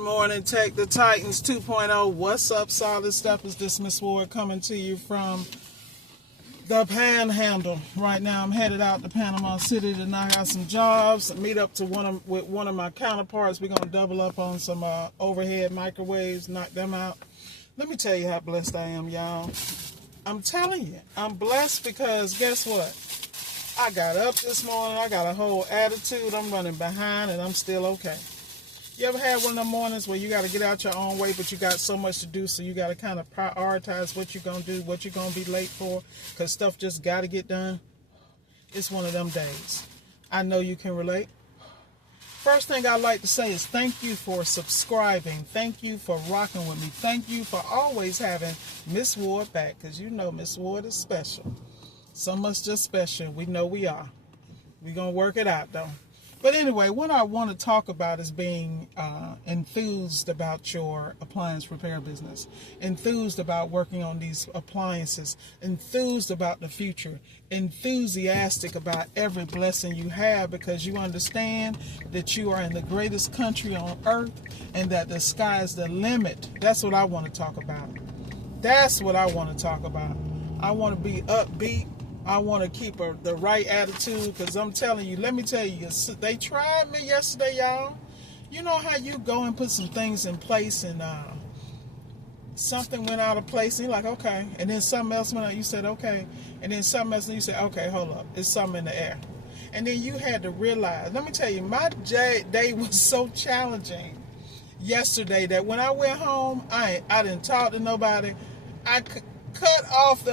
Morning, Take the Titans 2.0. What's up, Solid Steppers? This Miss Ward coming to you from the Panhandle. Right now, I'm headed out to Panama City to knock out some jobs. Meet up to with one of my counterparts. We're gonna double up on some overhead microwaves, knock them out. Let me tell you how blessed I am, y'all. I'm telling you, I'm blessed because guess what? I got up this morning. I got a whole attitude. I'm running behind, and I'm still okay. You ever had one of them mornings where you got to get out your own way, but you got so much to do, so you got to kind of prioritize what you're going to do, what you're going to be late for, because stuff just got to get done? It's one of them days. I know you can relate. First thing I'd like to say is thank you for subscribing. Thank you for rocking with me. Thank you for always having Miss Ward back, because you know Miss Ward is special. So much just special. We know we are. We're going to work it out, though. But anyway, what I want to talk about is being enthused about your appliance repair business, enthused about working on these appliances, enthused about the future, enthusiastic about every blessing you have, because you understand that you are in the greatest country on earth and that the sky is the limit. That's what I want to talk about. That's what I want to talk about. I want to be upbeat. I want to keep the right attitude, because I'm telling you, let me tell you, they tried me yesterday, y'all. You know how you go and put some things in place and something went out of place and you're like, okay. And then something else went out, you said, okay. And then something else and you said, okay, hold up. It's something in the air. And then you had to realize, let me tell you, my day was so challenging yesterday that when I went home, I didn't talk to nobody. I cut off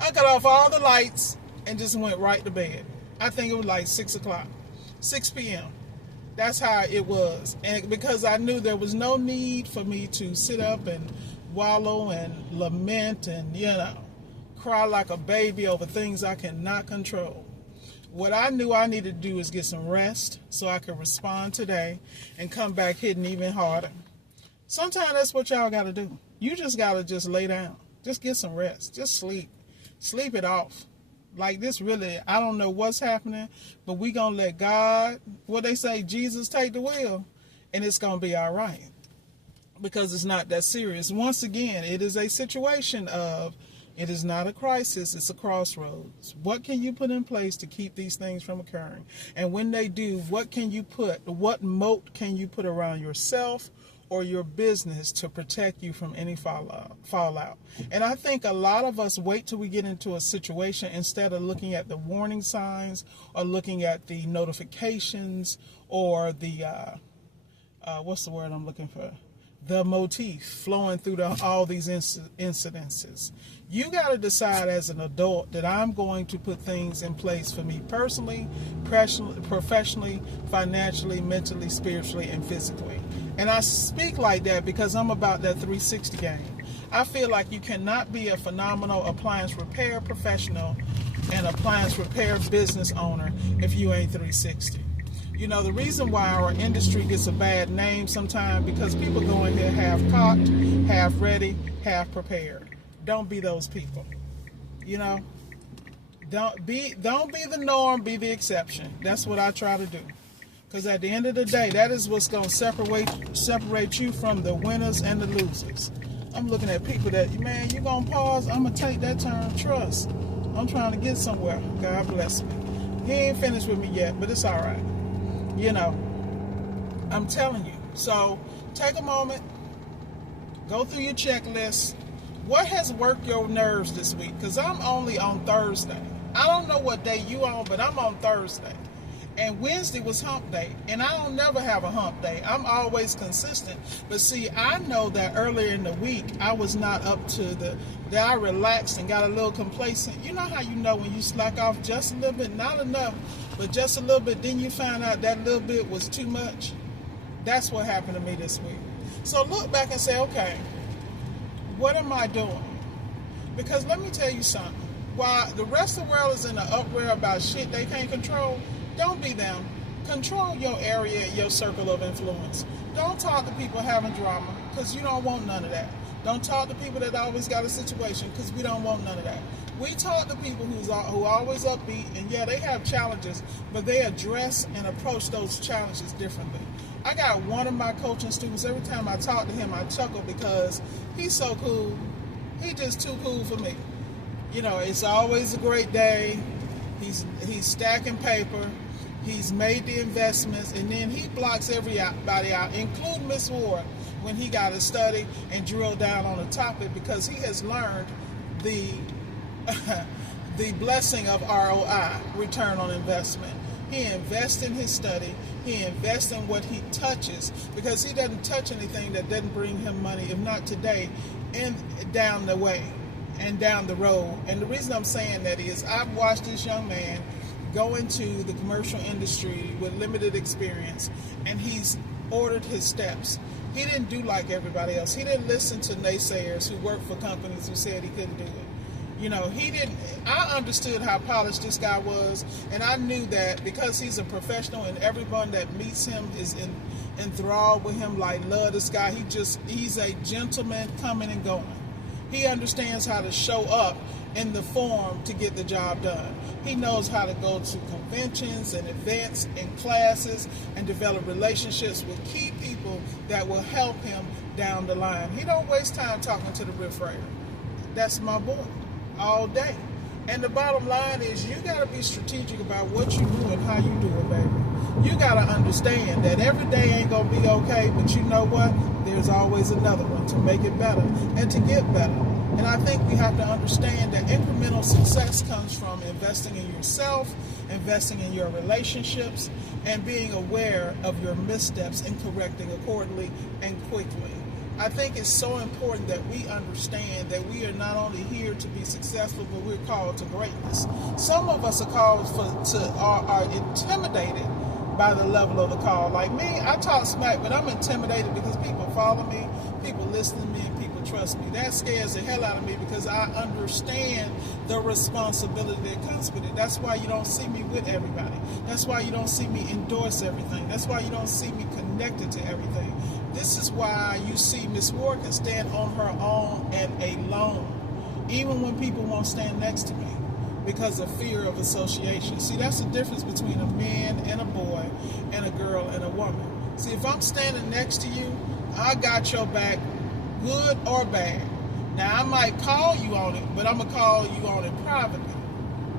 I cut off all the lights and just went right to bed. I think it was like 6 o'clock, 6 p.m. That's how it was. And because I knew there was no need for me to sit up and wallow and lament and, cry like a baby over things I cannot control. What I knew I needed to do is get some rest so I could respond today and come back hitting even harder. Sometimes that's what y'all got to do. You just got to just lay down. Just get some rest. Just sleep. Sleep it off. Like this really, I don't know what's happening, but we going to let God, what they say, Jesus take the wheel, and it's going to be all right. Because it's not that serious. Once again, it is a situation of, it is not a crisis, it's a crossroads. What can you put in place to keep these things from occurring? And when they do, what moat can you put around yourself or your business to protect you from any fallout? And I think a lot of us wait till we get into a situation instead of looking at the warning signs or looking at the notifications or the, what's the word I'm looking for? The motif flowing through all these incidences. You got to decide as an adult that I'm going to put things in place for me personally, professionally, financially, mentally, spiritually, and physically. And I speak like that because I'm about that 360 game. I feel like you cannot be a phenomenal appliance repair professional and appliance repair business owner if you ain't 360. You know, the reason why our industry gets a bad name sometimes because people go in here half cocked, half ready, half prepared. Don't be those people. Don't be the norm, be the exception. That's what I try to do. Because at the end of the day, that is what's going to separate you from the winners and the losers. I'm looking at people that, man, you going to pause? I'm going to take that turn. Trust. I'm trying to get somewhere. God bless me. He ain't finished with me yet, but it's all right. I'm telling you. So take a moment, go through your checklist. What has worked your nerves this week? Because I'm only on Thursday. I don't know what day you on, but I'm on Thursday. And Wednesday was hump day. And I don't never have a hump day. I'm always consistent. But see, I know that earlier in the week, I was not up to that I relaxed and got a little complacent. You know how you know when you slack off just a little bit, not enough, but just a little bit, then you find out that little bit was too much? That's what happened to me this week. So look back and say, okay, what am I doing? Because let me tell you something. While the rest of the world is in an uproar about shit they can't control, don't be them. Control your area, your circle of influence. Don't talk to people having drama, because you don't want none of that. Don't talk to people that always got a situation, because we don't want none of that. We talk to people who always upbeat, and yeah, they have challenges, but they address and approach those challenges differently. I got one of my coaching students, every time I talk to him, I chuckle because he's so cool. He's just too cool for me. You know, it's always a great day. He's stacking paper. He's made the investments, and then he blocks everybody out, including Miss Ward, when he got to study and drill down on a topic, because he has learned the the blessing of ROI, return on investment. He invests in his study. He invests in what he touches, because he doesn't touch anything that doesn't bring him money, if not today, and down the way and down the road. And the reason I'm saying that is I've watched this young man go into the commercial industry with limited experience, and he's ordered his steps. He didn't do like everybody else. He didn't listen to naysayers who worked for companies who said he couldn't do it. You know, he didn't. I understood how polished this guy was, and I knew that because he's a professional and everyone that meets him is enthralled with him, like love this guy. He's a gentleman coming and going. He understands how to show up in the form to get the job done. He knows how to go to conventions and events and classes and develop relationships with key people that will help him down the line. He don't waste time talking to the riffraff. That's my boy, all day. And the bottom line is you got to be strategic about what you do and how you do it, baby. You got to understand that every day ain't going to be okay, but you know what? There's always another one to make it better and to get better. And I think we have to understand that incremental success comes from investing in yourself, investing in your relationships, and being aware of your missteps and correcting accordingly and quickly. I think it's so important that we understand that we are not only here to be successful, but we're called to greatness. Some of us are called are intimidated by the level of the call. Like me, I talk smack, but I'm intimidated because people follow me, people listen to me, and people trust me. That scares the hell out of me because I understand the responsibility that comes with it. That's why you don't see me with everybody. That's why you don't see me endorse everything. That's why you don't see me connected to everything. This is why you see Miss Ward can stand on her own and alone, even when people won't stand next to me, because of fear of association. See, that's the difference between a man and a boy and a girl and a woman. See, if I'm standing next to you, I got your back, good or bad. Now, I might call you on it, but I'm going to call you on it privately.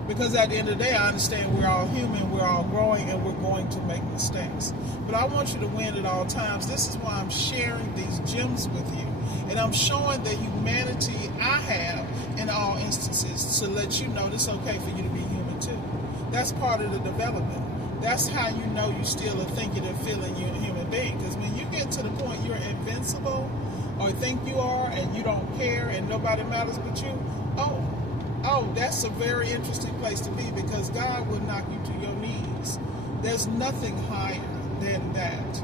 Because at the end of the day, I understand we're all human, we're all growing, and we're going to make mistakes. But I want you to win at all times. This is why I'm sharing these gems with you. And I'm showing the humanity I have in all instances to let you know it's okay for you to be human too. That's part of the development. That's how you know you still are thinking and feeling you're a human being. Because when you get to the point you're invincible or think you are and you don't care and nobody matters but you, oh, that's a very interesting place to be, because God will knock you to your knees. There's nothing higher than that.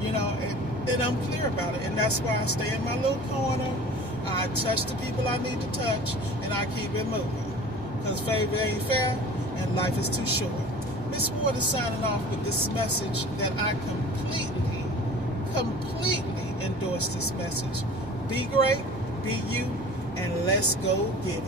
You know, and I'm clear about it. And that's why I stay in my little corner. I touch the people I need to touch, and I keep it moving. Because favor ain't fair, and life is too short. Miss Ward is signing off with this message that I completely endorse this message. Be great, be you, and let's go get it.